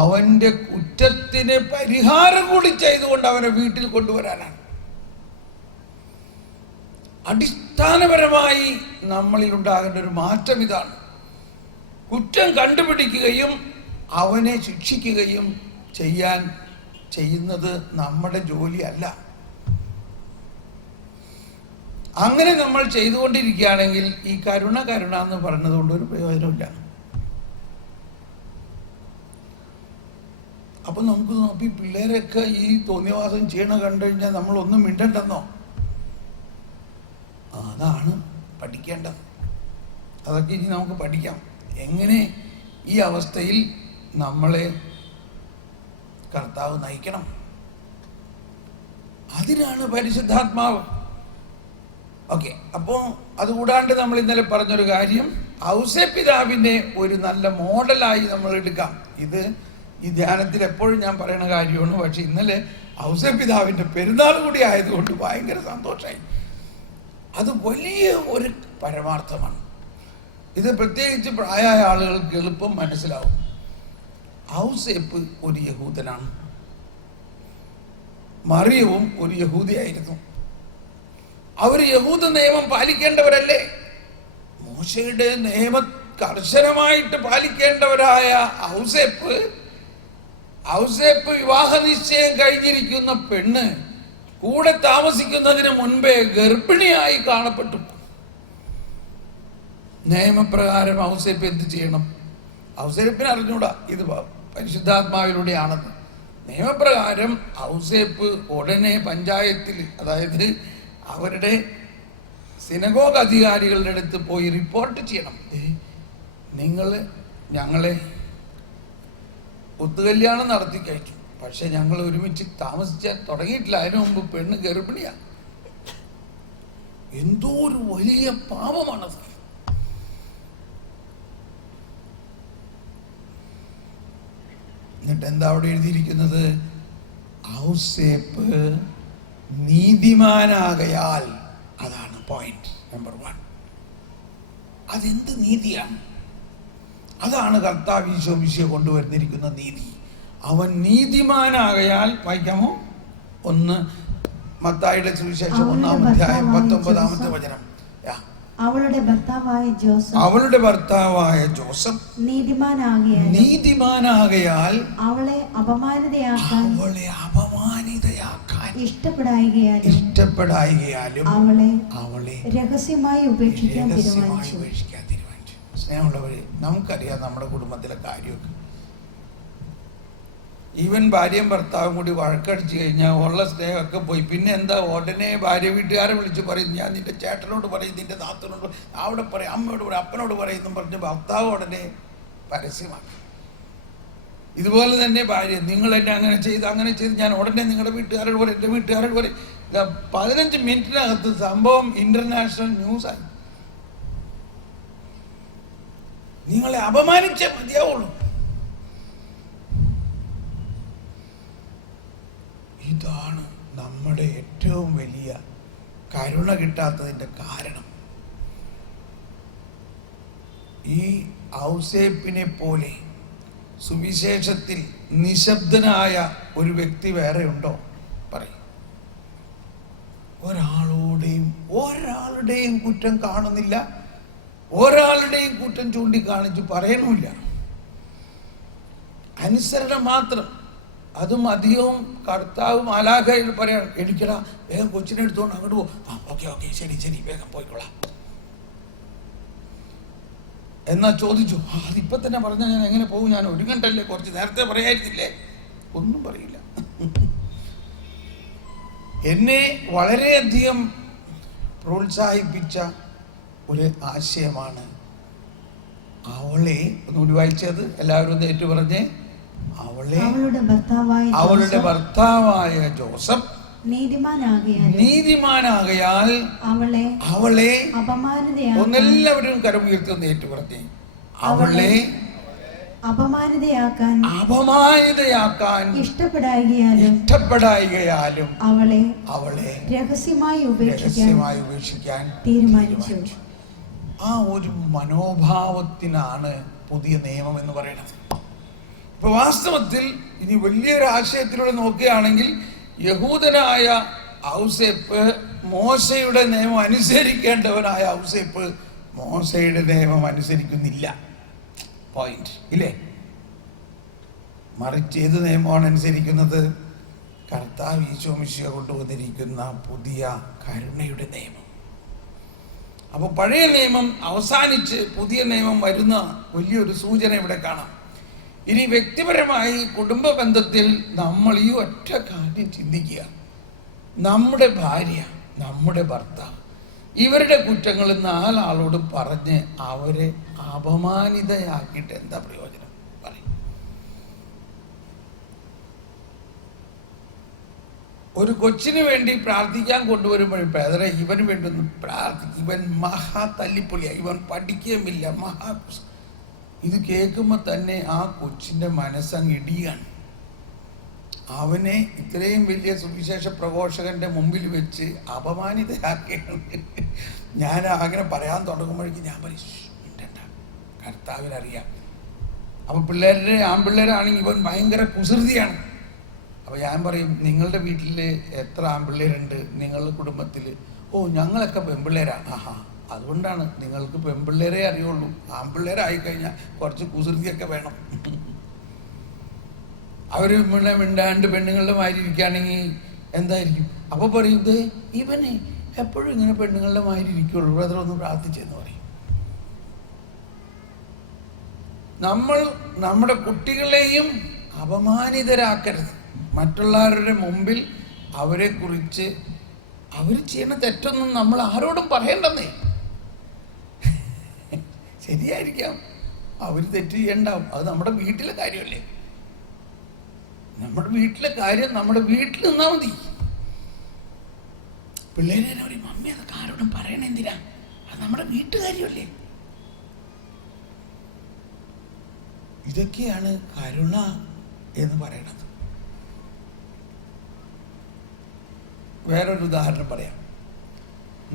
അവന്റെ കുറ്റത്തിന് പരിഹാരം കൂടി ചെയ്തുകൊണ്ട് അവനെ വീട്ടിൽ കൊണ്ടുവരാനാണ്. അടിസ്ഥാനപരമായി നമ്മളിൽ ഉണ്ടാകേണ്ട ഒരു മാറ്റം ഇതാണ്. കുറ്റം കണ്ടുപിടിക്കുകയും അവനെ ശിക്ഷിക്കുകയും ചെയ്യുന്നത് നമ്മുടെ ജോലിയല്ല. അങ്ങനെ നമ്മൾ ചെയ്തുകൊണ്ടിരിക്കുകയാണെങ്കിൽ ഈ കരുണ എന്ന് പറഞ്ഞതുകൊണ്ട് ഒരു പ്രയോജനമില്ല. അപ്പൊ നമുക്ക് നോക്കി പിള്ളേരൊക്കെ ഈ തോന്നിയവാസം ചെയ്യണ കണ്ടു കഴിഞ്ഞാൽ നമ്മളൊന്നും മിണ്ടണ്ടെന്നോ? അതാണ് പഠിക്കേണ്ടത്. അതൊക്കെ ഇനി നമുക്ക് പഠിക്കാം. എങ്ങനെ ഈ അവസ്ഥയിൽ നമ്മളെ കർത്താവ് നയിക്കണം, അതിനാണ് പരിശുദ്ധാത്മാവ്. ഓക്കെ, അപ്പോൾ അതുകൂടാണ്ട് നമ്മൾ ഇന്നലെ പറഞ്ഞൊരു കാര്യം, ഔസേപ്പിതാവിനെ ഒരു നല്ല മോഡലായി നമ്മൾ എടുക്കാം. ഇത് ഈ ധ്യാനത്തിൽ എപ്പോഴും ഞാൻ പറയുന്ന കാര്യമാണ്. പക്ഷെ ഇന്നലെ ഔസേപ്പിതാവിൻ്റെ പെരുന്നാൾ കൂടി ആയതുകൊണ്ട് ഭയങ്കര സന്തോഷമായി. അത് വലിയ ഒരു പരമാർത്ഥമാണ്. ഇത് പ്രത്യേകിച്ച് പ്രായമായ ആളുകൾക്ക് എളുപ്പം മനസ്സിലാവും. ഔസേപ്പ് ഒരു യഹൂദനാണ്, മറിയവും ഒരു യഹൂദിയായിരുന്നു. അവർ യഹൂദ നിയമം പാലിക്കേണ്ടവരല്ലേ? മോശയുടെ നിയമം കർശനമായിട്ട് പാലിക്കേണ്ടവരായ ഔസേപ്പ് വിവാഹ നിശ്ചയം കഴിഞ്ഞിരിക്കുന്ന പെണ്ണ് കൂടെ താമസിക്കുന്നതിന് മുൻപേ ഗർഭിണിയായി കാണപ്പെട്ടു. നിയമപ്രകാരം ഔസേപ്പ് എന്ത് ചെയ്യണം? ഔസേപ്പിന് അറിഞ്ഞൂടാ ഇത് പരിശുദ്ധാത്മാവിലൂടെയാണെന്ന്. നിയമപ്രകാരം ഔസേപ്പ് ഉടനെ പഞ്ചായത്തിൽ, അതായത് അവരുടെ സിനഗോഗ് അധികാരികളുടെ അടുത്ത് പോയി റിപ്പോർട്ട് ചെയ്യണം. ഞങ്ങളെ ഒത്തുകല്യാണം നടത്തി കഴിച്ചു, പക്ഷെ ഞങ്ങൾ ഒരുമിച്ച് താമസിച്ചാൽ തുടങ്ങിയിട്ടില്ല, അതിനു മുമ്പ് പെണ്ണ് ഗർഭിണിയാണ്. എന്തോ ഒരു വലിയ പാപമാണത്. എന്നിട്ട് എന്താ അവിടെ എഴുതിയിരിക്കുന്നത്? ഔസേപ്പ് നീതിമാനാകയാൽ. അതാണ് പോയിന്റ് നമ്പർ 1. അതെന്ത് നീതിയാണ്? അതാണ് കർത്താവ് ഈശോ മിശിഹ കൊണ്ടുവന്നിരിക്കുന്ന നീതി. അവൻ നീതിമാനാകയാൽ. വായിക്കാമോ? 1 മത്തായിയുടെ സുവിശേഷം 1-ാം അധ്യായം 19-ാമത്തെ വചനം. അവളുടെ ഭർത്താവായ ജോസഫ് നീതിമാനാകയാൽ അവളെ അപമാനിതയാക്കാൻ ഇഷ്ടപ്പെടായികയാലും അവളെ രഹസ്യമായി ഉപേക്ഷിക്കാൻ തീരുമാനിച്ചു. സ്നേഹമുള്ളവരെ, നമുക്കറിയാം നമ്മുടെ കുടുംബത്തിലെ കാര്യമൊക്കെ. ഈവൻ ഭാര്യയും ഭർത്താവും കൂടി വഴക്കടിച്ചു കഴിഞ്ഞാൽ ഉള്ള സ്നേഹമൊക്കെ പോയി. പിന്നെ എന്താ, ഉടനെ ഭാര്യ വീട്ടുകാരെ വിളിച്ച് പറയും, ഞാൻ നിന്റെ ചേട്ടനോട് പറയും, നിന്റെ നാത്തനോട്, അവിടെ പറയും, അമ്മയോട് പറയും, അപ്പനോട് പറയുന്നു പറഞ്ഞ് ഭർത്താവ് ഉടനെ പരസ്യമാക്കി. ഇതുപോലെ തന്നെ ഭാര്യ, നിങ്ങൾ എന്നെ അങ്ങനെ ചെയ്ത് ഞാൻ ഉടനെ നിങ്ങളുടെ വീട്ടുകാരോട് പറയും, എൻ്റെ വീട്ടുകാരോട് പറയും. 15 മിനിറ്റിനകത്ത് സംഭവം ഇന്റർനാഷണൽ ന്യൂസായി. നിങ്ങളെ അപമാനിച്ചേ മതിയാവുള്ളൂ. ഇതാണ് നമ്മുടെ ഏറ്റവും വലിയ കരുണ കിട്ടാത്തതിൻ്റെ കാരണം. ഈ ഔസേപ്പിനെ പോലെ സുവിശേഷത്തിൽ നിശബ്ദനായ ഒരു വ്യക്തി വേറെ ഉണ്ടോ? പറയും. ഒരാളുടെയും കുറ്റം കാണുന്നില്ല, ഒരാളുടെയും കുറ്റം ചൂണ്ടിക്കാണിച്ച് പറയണമില്ല. അനുസരണം മാത്രം. അതും അധികവും കർത്താവ് മാലാഖയിൽ പറയാണ്, എണിക്കടാ, വേഗം കൊച്ചിനെ എടുത്തോണ്ട് അങ്ങോട്ട് പോകും. ഓക്കെ ശരി വേഗം പോയിക്കൊള്ളാം എന്നാ ചോദിച്ചു. അതിപ്പോ തന്നെ പറഞ്ഞാൽ ഞാൻ എങ്ങനെ പോകും? ഞാൻ ഒരുങ്ങണ്ടല്ലേ, കുറച്ച് നേരത്തെ പറയായിരുന്നില്ലേ? ഒന്നും പറയില്ല. എന്നെ വളരെയധികം പ്രോത്സാഹിപ്പിച്ച ഒരു ആശയമാണ് അവളെ, ഒന്നുകൂടി വായിച്ചത് എല്ലാവരും ഒന്ന് ഏറ്റു പറഞ്ഞേ. അവളുടെ ഭർത്താവായ ജോസഫ് നീതിമാനാകയാൽ അവളെ ഒന്നെല്ലാവരും കരമുയർത്തി ഒന്ന് ഏറ്റു പറഞ്ഞേ. അവളെ അപമാനിതയാക്കാൻ ഇഷ്ടപ്പെടായികയാലും അവളെ രഹസ്യമായി ഉപേക്ഷിക്കാൻ തീരുമാനിച്ചു. ആ ഒരു മനോഭാവത്തിനാണ് പുതിയ നിയമം എന്ന് പറയുന്നത്. ഇപ്പൊ വാസ്തവത്തിൽ ഇനി വലിയൊരു ആശയത്തിലൂടെ നോക്കുകയാണെങ്കിൽ യഹൂദനായ ഔസേപ്പ് മോശയുടെ നിയമം അനുസരിക്കേണ്ടവനായ ഔസേപ്പ് മോശയുടെ നിയമം അനുസരിക്കുന്നില്ല. പോയിന്റ് ഇല്ലേ? മറിച്ച് ഏത് നിയമമാണ് അനുസരിക്കുന്നത്? കർത്താവ് ഈശോ മിശിഹ കൊണ്ടുവന്നിരിക്കുന്ന പുതിയ കരുണയുടെ നിയമം. അപ്പൊ പഴയ നിയമം അവസാനിച്ച് പുതിയ നിയമം വരുന്ന വലിയൊരു സൂചന ഇവിടെ കാണാം. ഇനി വ്യക്തിപരമായി കുടുംബ ബന്ധത്തിൽ നമ്മൾ ഈ ഒറ്റ കാര്യം ചിന്തിക്കുക. നമ്മുടെ ഭാര്യ, നമ്മുടെ ഭർത്താവ്, ഇവരുടെ കുറ്റങ്ങൾ നാലാളോട് പറഞ്ഞ് അവരെ അപമാനിതയാക്കിയിട്ട് എന്താ പ്രയോജനം? പറയും. ഒരു കൊച്ചിന് വേണ്ടി പ്രാർത്ഥിക്കാൻ കൊണ്ടുവരുമ്പോഴും പേദരെ ഇവന് വേണ്ടി ഒന്ന് പ്രാർത്ഥിക്കും. ഇവൻ മഹാ തല്ലിപ്പൊളിയാ, ഇവൻ പഠിക്കുകയുമില്ല, മഹാ. ഇത് കേൾക്കുമ്പോൾ തന്നെ ആ കൊച്ചിൻ്റെ മനസ്സങ്ങ് ഇടിയാണ്. അവനെ ഇത്രയും വലിയ സുവിശേഷ പ്രഘോഷകന്റെ മുമ്പിൽ വെച്ച് അപമാനിതയാക്കുകയാണ്. ഞാൻ അങ്ങനെ പറയാൻ തുടങ്ങുമ്പോഴേക്കും ഞാൻ പറയും, കർത്താവിനറിയാം. അപ്പൊ ആൺപിള്ളേരാണെങ്കിൽ ഇവൻ ഭയങ്കര കുസൃതിയാണ്. അപ്പൊ ഞാൻ പറയും, നിങ്ങളുടെ വീട്ടിൽ എത്ര ആൺപിള്ളേരുണ്ട്? നിങ്ങളുടെ കുടുംബത്തിൽ? ഓ, ഞങ്ങളൊക്കെ പെൺപിള്ളേരാണ്. ആഹാ, അതുകൊണ്ടാണ് നിങ്ങൾക്ക് പെൺപിള്ളേരെ അറിയുള്ളൂ. ആൺപിള്ളേരായിക്കഴിഞ്ഞാൽ കുറച്ച് കുസൃതിയൊക്കെ വേണം. അവർ മിണ്ടാണ്ട് പെണ്ണുങ്ങളുടെ മാതിരി ഇരിക്കുകയാണെങ്കിൽ എന്തായിരിക്കും? അപ്പോൾ പറയും, ഇവനെ എപ്പോഴും ഇങ്ങനെ പെണ്ണുങ്ങളുടെ മാതിരി ഇരിക്കുള്ളൂ, ബ്രദർ ഒന്ന് പ്രാർത്ഥിച്ചെന്ന് പറയും. നമ്മൾ നമ്മുടെ കുട്ടികളെയും അപമാനിതരാക്കരുത്. മറ്റുള്ളവരുടെ മുമ്പിൽ അവരെ കുറിച്ച് അവർ ചെയ്യുന്ന തെറ്റൊന്നും നമ്മൾ ആരോടും പറയണ്ടെന്നേ. ശരിയായിരിക്കാം, അവർ തെറ്റ് ചെയ്യണ്ടാവും, അത് നമ്മുടെ വീട്ടിലെ കാര്യമല്ലേ. നമ്മുടെ വീട്ടിലെ കാര്യം നമ്മുടെ വീട്ടിൽ നിന്നാ മതി. പിള്ളേരെ പറയും, മമ്മി അതൊക്കെ ആരോടും പറയണ എന്തിനാ, അത് നമ്മുടെ വീട്ടുകാര്യമല്ലേ. ഇതൊക്കെയാണ് കരുണ എന്ന് പറയണത്. വേറൊരു ഉദാഹരണം പറയാം.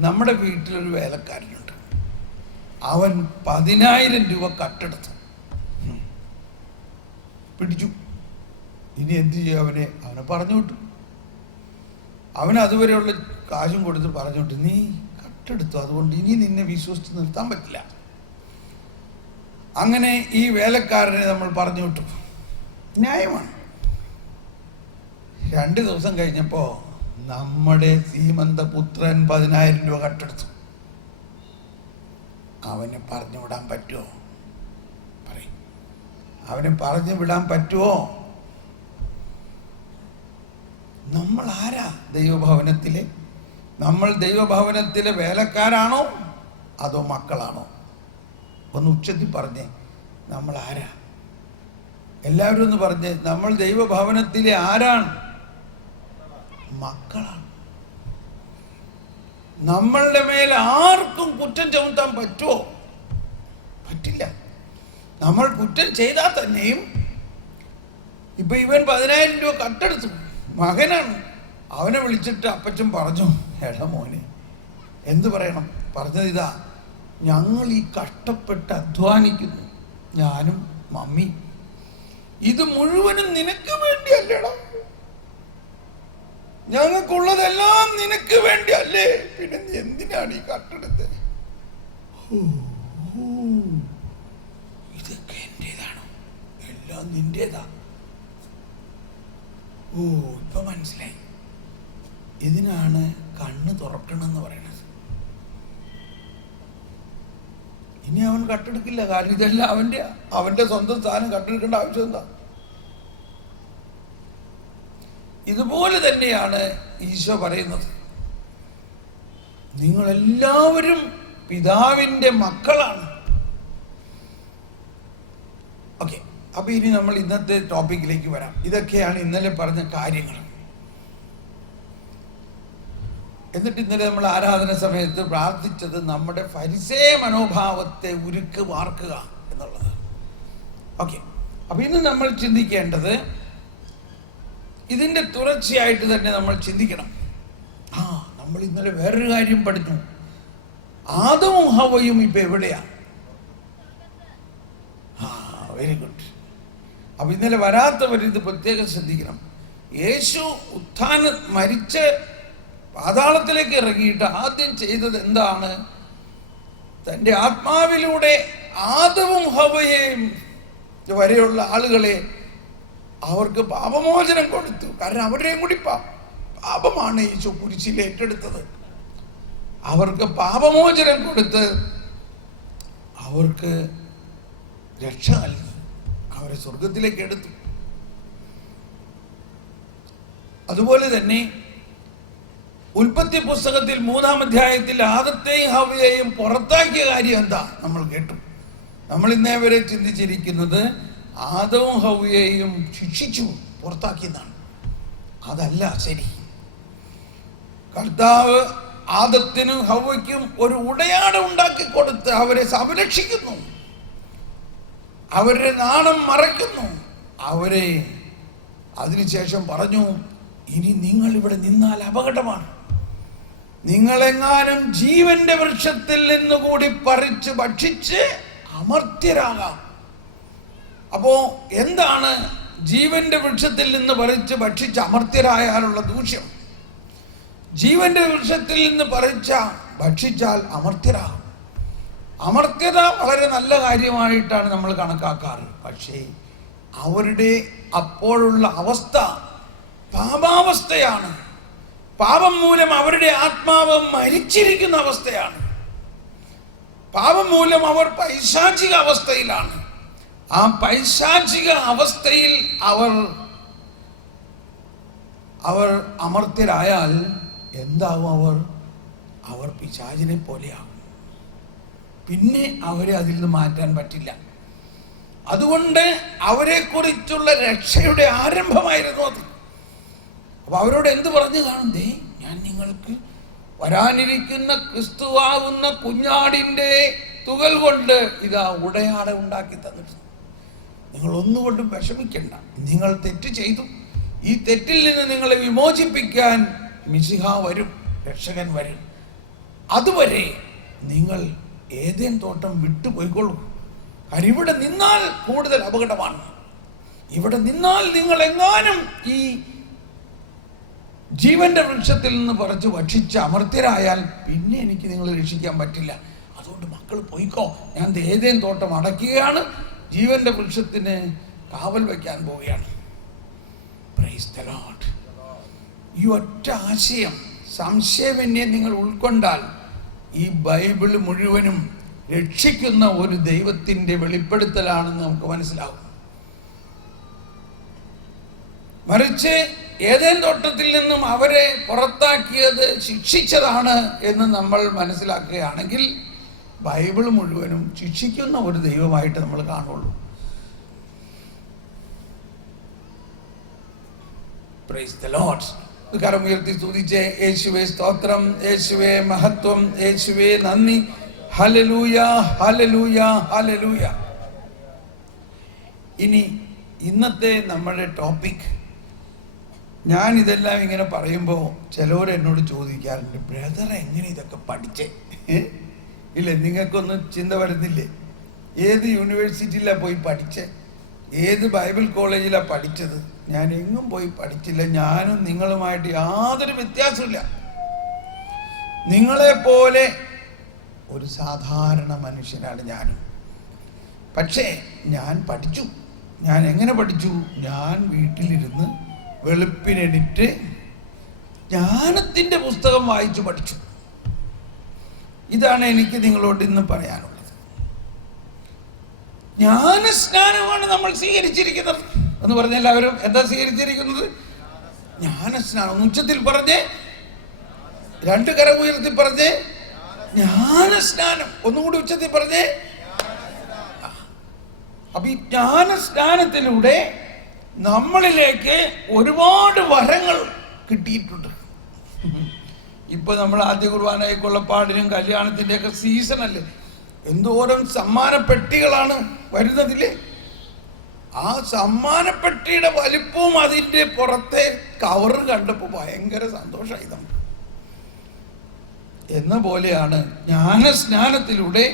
നമ്മുടെ വീട്ടിലൊരു വേലക്കാരനുണ്ട്. അവൻ 10,000 രൂപ കട്ടെടുത്തു, പിടിച്ചു. ഇനി എന്ത് ചെയ്യും? അവനെ പറഞ്ഞു വിട്ടു. അവൻ അതുവരെയുള്ള കാശും കൊടുത്ത് പറഞ്ഞു വിട്ടു, നീ കട്ടെടുത്തു, അതുകൊണ്ട് ഇനി നിന്നെ വിശ്വസിച്ച് നിർത്താൻ പറ്റില്ല. അങ്ങനെ ഈ വേലക്കാരനെ നമ്മൾ പറഞ്ഞു വിട്ടു. ന്യായമാണ്. 2 ദിവസം കഴിഞ്ഞപ്പോ നമ്മുടെ സീമന്തപുത്രൻ 10,000 രൂപ കട്ടെടുത്തു. അവനെ പറഞ്ഞു വിടാൻ പറ്റുമോ? പറയും. അവനെ പറഞ്ഞു വിടാൻ പറ്റുമോ? നമ്മൾ ആരാ ദൈവഭവനത്തിലെ? നമ്മൾ ദൈവഭവനത്തിലെ വേലക്കാരാണോ അതോ മക്കളാണോ? ഒന്ന് ഉച്ചത്തിൽ പറഞ്ഞേ, നമ്മൾ ആരാ? എല്ലാവരും ഒന്ന് പറഞ്ഞേ, നമ്മൾ ദൈവഭവനത്തിലെ ആരാണ്? മക്കളാണ്. നമ്മളുടെ മേൽ ആർക്കും കുറ്റം ചുമത്താൻ പറ്റുമോ? പറ്റില്ല. നമ്മൾ കുറ്റം ചെയ്താൽ തന്നെയും ഇപ്പൊ ഇവൻ 10,000 രൂപ കട്ടെടുത്തു, മകനാണ്. അവനെ വിളിച്ചിട്ട് അപ്പച്ചൻ പറഞ്ഞു, എടാ മോനെ, എന്ത് പറയണം? പറഞ്ഞത് ഇതാ, ഞങ്ങൾ ഈ കഷ്ടപ്പെട്ട് അധ്വാനിക്കുന്നു, ഞാനും മമ്മി, ഇത് മുഴുവനും നിനക്ക് വേണ്ടിയല്ലേടാ, ഞങ്ങൾക്കുള്ളതെല്ലാം നിനക്ക് വേണ്ടിയല്ലേ, പിന്നെ നീ എന്തിനാണ് ഈ കട്ടെടുത്തത്? ഇതൊക്കെ എന്റേതാണോ? എല്ലാം നിന്റേതാ. ഓ, ഇപ്പൊ മനസ്സിലായി. ഇതിനാണ് കണ്ണ് തുറക്കണമെന്ന് പറയുന്നത്. ഇനി അവൻ കട്ടെടുക്കില്ല, കാരണം ഇതെല്ലാം അവന്റെ സ്വന്തം സ്ഥാനം. കട്ടെടുക്കേണ്ട ആവശ്യം എന്താ? ഇതുപോലെ തന്നെയാണ് ഈശോ പറയുന്നത്. നിങ്ങളെല്ലാവരും പിതാവിൻ്റെ മക്കളാണ്. ഓക്കെ, അപ്പൊ ഇനി നമ്മൾ ഇന്നത്തെ ടോപ്പിക്കിലേക്ക് വരാം. ഇതൊക്കെയാണ് ഇന്നലെ പറഞ്ഞ കാര്യങ്ങൾ. എന്നിട്ട് ഇന്നലെ നമ്മൾ ആരാധന സമയത്ത് പ്രാർത്ഥിച്ചത് നമ്മുടെ ഫരിസേയ മനോഭാവത്തെ ഉരുക്ക് വാർക്കുക എന്നുള്ളതാണ്. ഓക്കെ, അപ്പൊ ഇന്ന് നമ്മൾ ചിന്തിക്കേണ്ടത് ഇതിന്റെ തുടർച്ചയായിട്ട് തന്നെ നമ്മൾ ചിന്തിക്കണം. നമ്മൾ ഇന്നലെ വേറൊരു കാര്യം പഠിച്ചു. ആദവും ഹവ്വയും ഇപ്പൊ എവിടെയാ? Very good. അപ്പൊ ഇന്നലെ വരാത്തവർ ഇത് പ്രത്യേകം ശ്രദ്ധിക്കണം. യേശു മരിച്ച് പാതാളത്തിലേക്ക് ഇറങ്ങിയിട്ട് ആദ്യം ചെയ്തത് എന്താണ്? തൻ്റെ ആത്മാവിലൂടെ ആദവും ഹവ്വയെയും വരെയുള്ള ആളുകളെ അവർക്ക് പാപമോചനം കൊടുത്തു. കാരണം അവരുടെയും കൂടി പാപമാണ് യേശു കുരിശിൽ ഏറ്റെടുത്തത്. അവർക്ക് പാപമോചനം കൊടുത്ത് അവർക്ക് രക്ഷ നൽകി, അവരെ സ്വർഗത്തിലേക്ക് എടുത്തു. അതുപോലെ തന്നെ ഉൽപ്പത്തി പുസ്തകത്തിൽ 3-ാം അധ്യായത്തിൽ ആദത്തെയും ഹവ്വയെയും പുറത്താക്കിയ കാര്യം എന്താ നമ്മൾ കേട്ടു. നമ്മൾ ഇന്നേ വരെ ചിന്തിച്ചിരിക്കുന്നത് ആദവും ഹവ്വയെയും ശിക്ഷിച്ചു പുറത്താക്കിയതാണ്. അതല്ല ശരി. കർത്താവ് ആദത്തിനും ഹവ്വയ്ക്കും ഒരു ഉടയാട ഉണ്ടാക്കി കൊടുത്ത് അവരെ സംരക്ഷിക്കുന്നു, അവരുടെ നാണം മറയ്ക്കുന്നു. അവരെ അതിനുശേഷം പറഞ്ഞു, ഇനി നിങ്ങൾ ഇവിടെ നിന്നാൽ അപകടമാണ്. നിങ്ങളെങ്ങാനും ജീവന്റെ വൃക്ഷത്തിൽ നിന്നുകൂടി പറിച്ച് ഭക്ഷിച്ച് അമർത്യരാകാം. അപ്പോ എന്താണ് ജീവന്റെ വൃക്ഷത്തിൽ നിന്ന് പറിച്ച് ഭക്ഷിച്ച് അമർത്യരായാലുള്ള ദൂഷ്യം? ജീവന്റെ വൃക്ഷത്തിൽ നിന്ന് ഭക്ഷിച്ചാൽ അമർത്യരാകും. അമർത്യത വളരെ നല്ല കാര്യമായിട്ടാണ് നമ്മൾ കണക്കാക്കാറ്. പക്ഷേ അവരുടെ അപ്പോഴുള്ള അവസ്ഥ പാപാവസ്ഥയാണ്. പാപം മൂലം അവരുടെ ആത്മാവ് മരിച്ചിരിക്കുന്ന അവസ്ഥയാണ്. പാപം മൂലം അവർ പൈശാചിക അവസ്ഥയിലാണ്. ആ പൈശാചിക അവസ്ഥയിൽ അവർ അമർത്യരായാൽ എന്താവും? അവർ പിശാചിനെ പോലെയാകും. പിന്നെ അവരെ അതിൽ നിന്ന് മാറ്റാൻ പറ്റില്ല. അതുകൊണ്ട് അവരെ കുറിച്ചുള്ള രക്ഷയുടെ ആരംഭമായിരുന്നു അത്. അപ്പൊ അവരോട് എന്ത് പറഞ്ഞു കാണുന്നേ? ഞാൻ നിങ്ങൾക്ക് വരാനിരിക്കുന്ന ക്രിസ്തുവാകുന്ന കുഞ്ഞാടിന്റെ തുകൽ കൊണ്ട് ഇതാ ഉടയാട ഉണ്ടാക്കി തന്നിട്ടുണ്ട്. നിങ്ങൾ ഒന്നുകൊണ്ടും വിഷമിക്കണ്ട. നിങ്ങൾ തെറ്റ് ചെയ്തു. ഈ തെറ്റിൽ നിന്ന് നിങ്ങളെ വിമോചിപ്പിക്കാൻ മിശിഹ വരും, രക്ഷകൻ വരും. അതുവരെ നിങ്ങൾ ഏതേൻ തോട്ടം വിട്ടുപോയിക്കൊള്ളൂ. കാരണം ഇവിടെ നിന്നാൽ കൂടുതൽ അപകടമാണ്. ഇവിടെ നിന്നാൽ നിങ്ങൾ എങ്ങാനും ഈ ജീവന്റെ വൃക്ഷത്തിൽ നിന്ന് പറിച്ച് ഭക്ഷിച്ച് അമർത്യരായാൽ പിന്നെ എനിക്ക് നിങ്ങളെ രക്ഷിക്കാൻ പറ്റില്ല. അതുകൊണ്ട് മക്കൾ പോയിക്കോ, ഞാൻ ഏതേൻ തോട്ടം അടയ്ക്കുകയാണ്, ജീവന്റെ വൃക്ഷത്തിന് കാവൽ വയ്ക്കാൻ പോവുകയാണ്. Price the Lord. ഈ ഒറ്റ ആശയം സംശയമന്യേ നിങ്ങൾ ഉൾക്കൊണ്ടാൽ ഈ ബൈബിൾ മുഴുവനും രക്ഷിക്കുന്ന ഒരു ദൈവത്തിന്റെ വെളിപ്പെടുത്തലാണെന്ന് നമുക്ക് മനസ്സിലാവും. മറിച്ച് ഏതേൻ തോട്ടത്തിൽ നിന്നും അവരെ പുറത്താക്കിയത് ശിക്ഷിച്ചതാണ് എന്ന് നമ്മൾ മനസ്സിലാക്കുകയാണെങ്കിൽ ബൈബിൾ മുഴുവനും ശിക്ഷിക്കുന്ന ഒരു ദൈവമായിട്ട് നമ്മൾ കാണുള്ളൂ. Price the Lord. കരം ഉയർത്തി സ്തുതിച്ചേ, യേശുവേ സ്തോത്രം, യേശുവേ മഹത്വം, യേശുവേ നന്ദി. Hallelujah, hallelujah, hallelujah. ഇനി ഇന്നത്തെ നമ്മുടെ ടോപ്പിക്, ഞാൻ ഇതെല്ലാം ഇങ്ങനെ പറയുമ്പോൾ ചിലവർ എന്നോട് ചോദിക്കാറുണ്ട്, ബ്രദർ എങ്ങനെ ഇതൊക്കെ പഠിച്ചേ? ഇല്ലേ, നിങ്ങൾക്കൊന്നും ചിന്ത വരുന്നില്ലേ? ഏത് യൂണിവേഴ്സിറ്റിയിലാണ് പോയി പഠിച്ചേ? ഏത് ബൈബിൾ കോളേജിലാണ് പഠിച്ചത്? ഞാൻ എങ്ങും പോയി പഠിച്ചില്ല. ഞാനും നിങ്ങളുമായിട്ട് യാതൊരു വ്യത്യാസമില്ല. നിങ്ങളെപ്പോലെ ഒരു സാധാരണ മനുഷ്യനാണ് ഞാനും. പക്ഷേ ഞാൻ പഠിച്ചു. ഞാൻ എങ്ങനെ പഠിച്ചു? ഞാൻ വീട്ടിലിരുന്ന് വെളുപ്പിനെണിറ്റ് ജ്ഞാനത്തിൻ്റെ പുസ്തകം വായിച്ചു പഠിച്ചു. ഇതാണ് എനിക്ക് നിങ്ങളോട് ഇന്ന് പറയാനുള്ളത്. ജ്ഞാനസ്നാനമാണ് നമ്മൾ സ്വീകരിച്ചിരിക്കുന്നത് എന്ന് പറഞ്ഞ എല്ലാവരും എന്താ സ്വീകരിച്ചിരിക്കുന്നത്? ജ്ഞാനസ്നാനം. ഉച്ചത്തിൽ പറഞ്ഞേ, രണ്ട് കരം ഉയർത്തി പറഞ്ഞേ, ജ്ഞാനസ്നാനം. ഒന്നുകൂടി ഉച്ചത്തിൽ പറഞ്ഞേ. അപ്പൊ ഈ ജ്ഞാനസ്നാനത്തിലൂടെ നമ്മളിലേക്ക് ഒരുപാട് വരങ്ങൾ കിട്ടിയിട്ടുണ്ട്. ഇപ്പൊ നമ്മൾ ആദ്യ കുർബാനയെ കൊള്ളപ്പാടിനും കല്യാണത്തിന്റെ ഒക്കെ സീസൺ അല്ലേ, എന്തോരം സമ്മാനപ്പെട്ടികളാണ് വരുന്നതില്ലേ. ആ സമ്മാനപ്പെട്ടിയുടെ വലിപ്പവും അതിൻ്റെ പുറത്തെ കവറ് കണ്ടപ്പോൾ ഭയങ്കര സന്തോഷമായി നമുക്ക്. എന്ന പോലെയാണ് ജ്ഞാനസ്നാനത്തിലൂടെ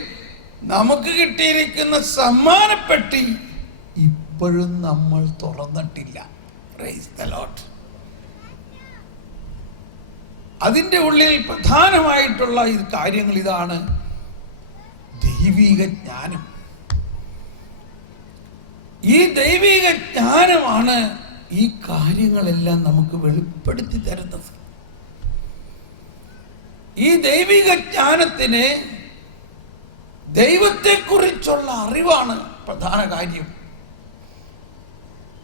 നമുക്ക് കിട്ടിയിരിക്കുന്ന സമ്മാനപ്പെട്ടി ഇപ്പോഴും നമ്മൾ തുറന്നിട്ടില്ല. Praise the lord. അതിൻ്റെ ഉള്ളിൽ പ്രധാനമായിട്ടുള്ള കാര്യങ്ങൾ ഇതാണ്: ദൈവിക ജ്ഞാനം. ഈ ദൈവിക ജ്ഞാനമാണ് ഈ കാര്യങ്ങളെല്ലാം നമുക്ക് വെളിപ്പെടുത്തി തരുന്നത്. ഈ ദൈവിക ജ്ഞാനത്തിന് ദൈവത്തെക്കുറിച്ചുള്ള അറിവാണ് പ്രധാന കാര്യം.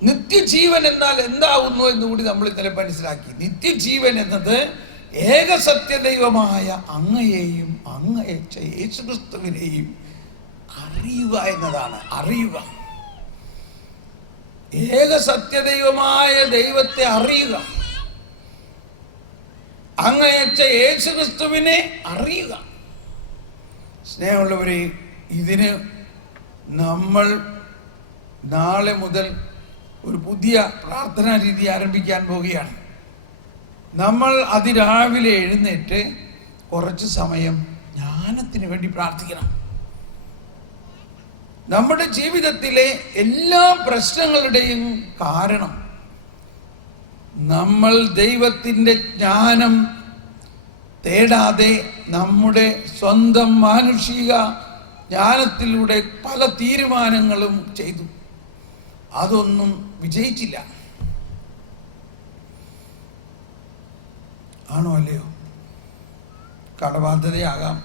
നിത്യജീവൻ എന്നാൽ എന്താവുന്നു എന്നുകൂടി നമ്മൾ ഇന്നലെ മനസ്സിലാക്കി. നിത്യജീവൻ എന്നത് ഏകസത്യദൈവമായ അങ്ങയെയും അങ്ങയച്ച യേശുക്രിസ്തുവിനെയും അറിയുക എന്നതാണ്. അറിയുക, ഏകസത്യദൈവമായ ദൈവത്തെ അറിയുക, അങ്ങയച്ച യേശുക്രിസ്തുവിനെ അറിയുക. സ്നേഹമുള്ളവരെ, ഇതിന് നമ്മൾ നാളെ മുതൽ ഒരു പുതിയ പ്രാർത്ഥനാ രീതി ആരംഭിക്കാൻ പോവുകയാണ്. നമ്മൾ അതിരാവിലെ എഴുന്നേറ്റ് കുറച്ച് സമയം ജ്ഞാനത്തിന് വേണ്ടി പ്രാർത്ഥിക്കണം. നമ്മുടെ ജീവിതത്തിലെ എല്ലാ പ്രശ്നങ്ങളുടെയും കാരണം നമ്മൾ ദൈവത്തിൻ്റെ ജ്ഞാനം തേടാതെ നമ്മുടെ സ്വന്തം മാനുഷിക ജ്ഞാനത്തിലൂടെ പല തീരുമാനങ്ങളും ചെയ്തു. അതൊന്നും വിജയിച്ചില്ല. ആണോ അല്ലയോ? കടബാധ്യതയാകാം,